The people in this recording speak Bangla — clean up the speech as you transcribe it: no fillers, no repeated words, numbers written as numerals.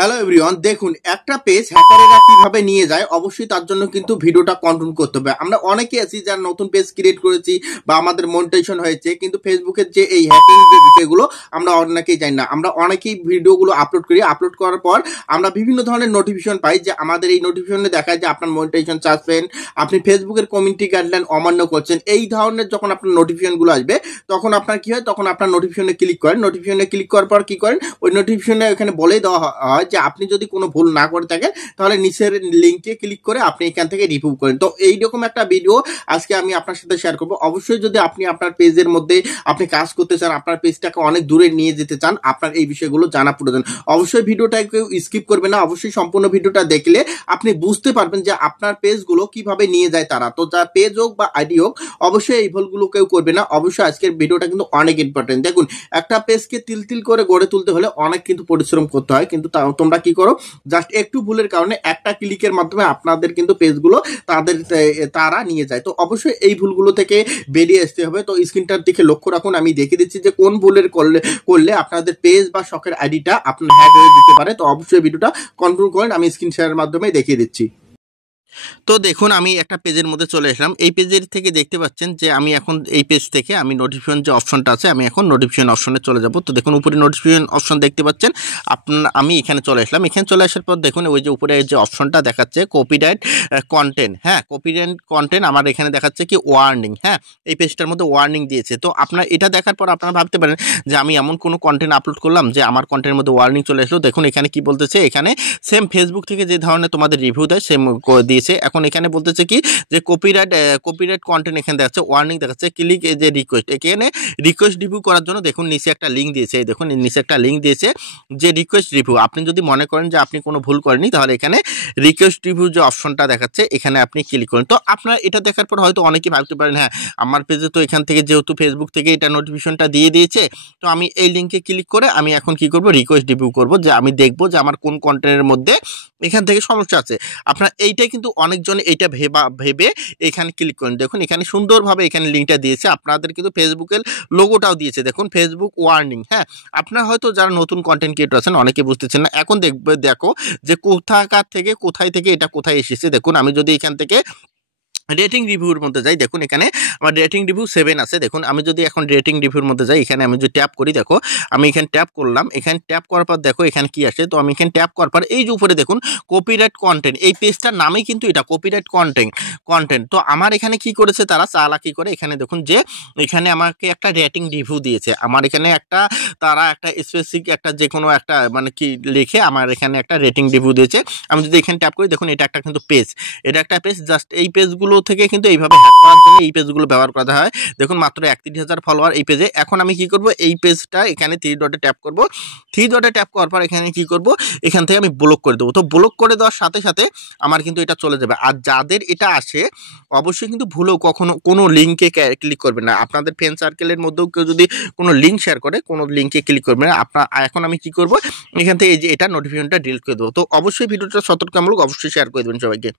হ্যালো এভরিওয়ান, দেখুন একটা পেজ হ্যাকারেরা কিভাবে নিয়ে যায় অবশ্যই তার জন্য কিন্তু ভিডিওটা কন্ট্রোল করতে হবে। আমরা অনেকেই আছি যারা নতুন পেজ ক্রিয়েট করেছি বা আমাদের মনিটাইজেশন হয়েছে, কিন্তু ফেসবুকের যে এই হ্যাকিং যে বিষয়গুলো আমরা অনেকেই জানি না। আমরা অনেকেই ভিডিওগুলো আপলোড করি, আপলোড করার পর আমরা বিভিন্ন ধরনের নোটিফিকেশন পাই যে আমাদের এই নোটিফিকেশনে দেখায় যে আপনার মনিটাইজেশন সাসপেন্ড, আপনি ফেসবুকের কমিউনিটি গাইডলাইন অমান্য করছেন। এই ধরনের যখন আপনার নোটিফিকেশনগুলো আসবে তখন আপনার কি হয়, তখন আপনার নোটিফিকেশনে ক্লিক করেন। নোটিফিকেশনে ক্লিক করার পর কি করেন, ওই নোটিফিকেশনে এখানে বলেই দেওয়া হয় যে আপনি যদি কোনো ভুল না করে থাকেন তাহলে নিচের লিঙ্কে ক্লিক করে আপনি এখান থেকে রিমুভ করেন। তো এইরকম একটা ভিডিও আজকে আমি আপনার সাথে শেয়ার করবো। অবশ্যই যদি আপনি আপনার পেজের মধ্যে আপনি কাজ করতে চান, আপনার পেজটাকে অনেক দূরে নিয়ে যেতে চান, আপনার এই বিষয়গুলো জানা প্রয়োজন। অবশ্যই ভিডিওটা কেউ স্কিপ করবে না, অবশ্যই সম্পূর্ণ ভিডিওটা দেখলে আপনি বুঝতে পারবেন যে আপনার পেজগুলো কিভাবে নিয়ে যায় তারা। তো যা পেজ হোক বা আইডি হোক, অবশ্যই এই ভুলগুলো কেউ করবে না। অবশ্যই আজকের ভিডিওটা কিন্তু অনেক ইম্পর্টেন্ট। দেখুন, একটা পেজকে তিল তিল করে গড়ে তুলতে হলে অনেক কিন্তু পরিশ্রম করতে হয়, কিন্তু তোমরা কি করো, জাস্ট একটু ভুলের কারণে একটা ক্লিকের মাধ্যমে আপনাদের কিন্তু পেজগুলো তারা নিয়ে যায়। তো অবশ্যই এই ভুলগুলো থেকে বেরিয়ে আসতে হবে। তো স্ক্রিনটার দিকে লক্ষ্য রাখুন, আমি দেখিয়ে দিচ্ছি যে কোন ভুলের করলে আপনাদের পেজ বা শখের আইডিটা আপনার হ্যাক হয়ে যেতে পারে। তো অবশ্যই ভিডিওটা কন্ট্রোল করেন, আমি স্ক্রিন শেয়ারের মাধ্যমে দেখিয়ে দিচ্ছি। তো দেখুন, আমি একটা পেজের মধ্যে চলে আসলাম। এই পেজের থেকে দেখতে পাচ্ছেন যে আমি এখন এই পেজ থেকে আমি নোটিফিকেশন যে অপশনটা আছে, আমি এখন নোটিফিকেশন অপশনে চলে যাব। তো দেখুন, উপরে নোটিফিকেশন অপশন দেখতে পাচ্ছেন। আমি এখানে চলে আসলাম। এখানে চলে আসার পর দেখুন, ওই যে উপরে যে অপশনটা দেখাচ্ছে কপিরাইট কন্টেন্ট, হ্যাঁ, কপিরাইট কন্টেন্ট আমার এখানে দেখাচ্ছে কি ওয়ার্নিং, হ্যাঁ, এই পেজটার মধ্যে ওয়ার্নিং দিয়েছে। তো আপনার এটা দেখার পর আপনারা ভাবতে পারেন যে আমি এমন কোনো কন্টেন্ট আপলোড করলাম যে আমার কন্টেন্টের মধ্যে ওয়ার্নিং চলে আসলো। দেখুন এখানে কি বলতেছে, এখানে সেম ফেসবুক থেকে যে ধরনের তোমাদের রিভিউ দেয় সেম দিয়েছে। এখন এখানে বলতেছে কি যে কপিরাইট কন্টেন্ট এখানে দেখাচ্ছে ওয়ার্নিং দেখাচ্ছে, ক্লিক এই যে রিকোয়েস্ট, এখানে রিকোয়েস্ট রিভিউ করার জন্য দেখুন নিচে একটা লিঙ্ক দিয়েছে। দেখুন নিচে একটা লিঙ্ক দিয়েছে যে রিকোয়েস্ট রিভিউ। আপনি যদি মনে করেন যে আপনি কোনো ভুল করেননি তাহলে এখানে রিকোয়েস্ট রিভিউ যে অপশনটা দেখাচ্ছে এখানে আপনি ক্লিক করেন। তো আপনারা এটা দেখার পর হয়তো অনেকেই ভাবতে পারেন, হ্যাঁ, আমার পেজে তো এখান থেকে যেহেতু ফেসবুক থেকে এটা নোটিফিকেশনটা দিয়ে দিয়েছে, তো আমি এই লিঙ্কে ক্লিক করে আমি এখন কি করব, রিকোয়েস্ট রিভিউ করব, যে আমি দেখব যে আমার কোন কন্টেন্টের মধ্যে এখান থেকে সমস্যা আছে। আপনার এইটাই কিন্তু অনেকজনে এইটা ভেবে এখানে ক্লিক করেন। দেখুন এখানে সুন্দরভাবে এখানে লিঙ্কটা দিয়েছে, আপনাদের কিন্তু ফেসবুকের লোগোটাও দিয়েছে। দেখুন ফেসবুক ওয়ার্নিং, হ্যাঁ, আপনার হয়তো যারা নতুন কন্টেন্ট ক্রিয়েটর আছেন অনেকে বুঝতেছেন না। এখন দেখো যে কোথায় থেকে এটা কোথায় এসেছে। দেখুন আমি যদি এখান থেকে রেটিং রিভিউর মধ্যে যাই, দেখুন এখানে আমার রেটিং রিভিউ 7 আছে। দেখুন আমি যদি এখন রেটিং রিভিউর মধ্যে যাই, এখানে আমি যদি ট্যাপ করি, দেখো আমি এখানে ট্যাপ করলাম। এখানে ট্যাপ করার পর দেখো এখানে কি আসে। তো আমি এখানে ট্যাপ করার পর এই যে উপরে দেখুন কপিরাইট কন্টেন্ট, এই পেজটার নামেই কিন্তু এটা কপিরাইট কন্টেন্ট। তো আমার এখানে কি করেছে তারা, চালাকি করে এখানে দেখুন যে এখানে আমাকে একটা রেটিং রিভিউ দিয়েছে। আমার এখানে তারা একটা স্পেসিফিক একটা যে কোনো একটা মানে কি লিখে আমার এখানে একটা রেটিং রিভিউ দিয়েছে। আমি যদি এখানে ট্যাপ করি, দেখুন এটা একটা কিন্তু পেজ, এটা একটা পেজ। জাস্ট এই পেজগুলো থেকে কিন্তু এইভাবে হ্যাক করার জন্য এই পেজগুলো ব্যবহার করা হয়। দেখুন মাত্র 31,000 ফলোয়ার এই পেজে। এখন আমি কি করব, এই পেজটা এখানে 3 ডটে ট্যাপ করব। 3 ডটে ট্যাপ করার পর এখানে কি করব, এখান থেকে আমি ব্লক করে দেবো। তো ব্লক করে দেওয়ার সাথে সাথে আমার কিন্তু এটা চলে যাবে। আর যাদের এটা আসে অবশ্যই কিন্তু ভুলেও কখনো কোনো লিঙ্কে ক্লিক করবে না। আপনাদের ফ্রেন্ড সার্কেলের মধ্যেও কেউ যদি কোনো লিঙ্ক শেয়ার করে কোনো লিঙ্কে ক্লিক করবে না। এখন আমি কি করব, এখান থেকে এই যে এটা নোটিফিকেশনটা ডিলিট করে দেবো। তো অবশ্যই ভিডিওটা সতর্কতামূলক, অবশ্যই শেয়ার করে দেবেন সবাইকে।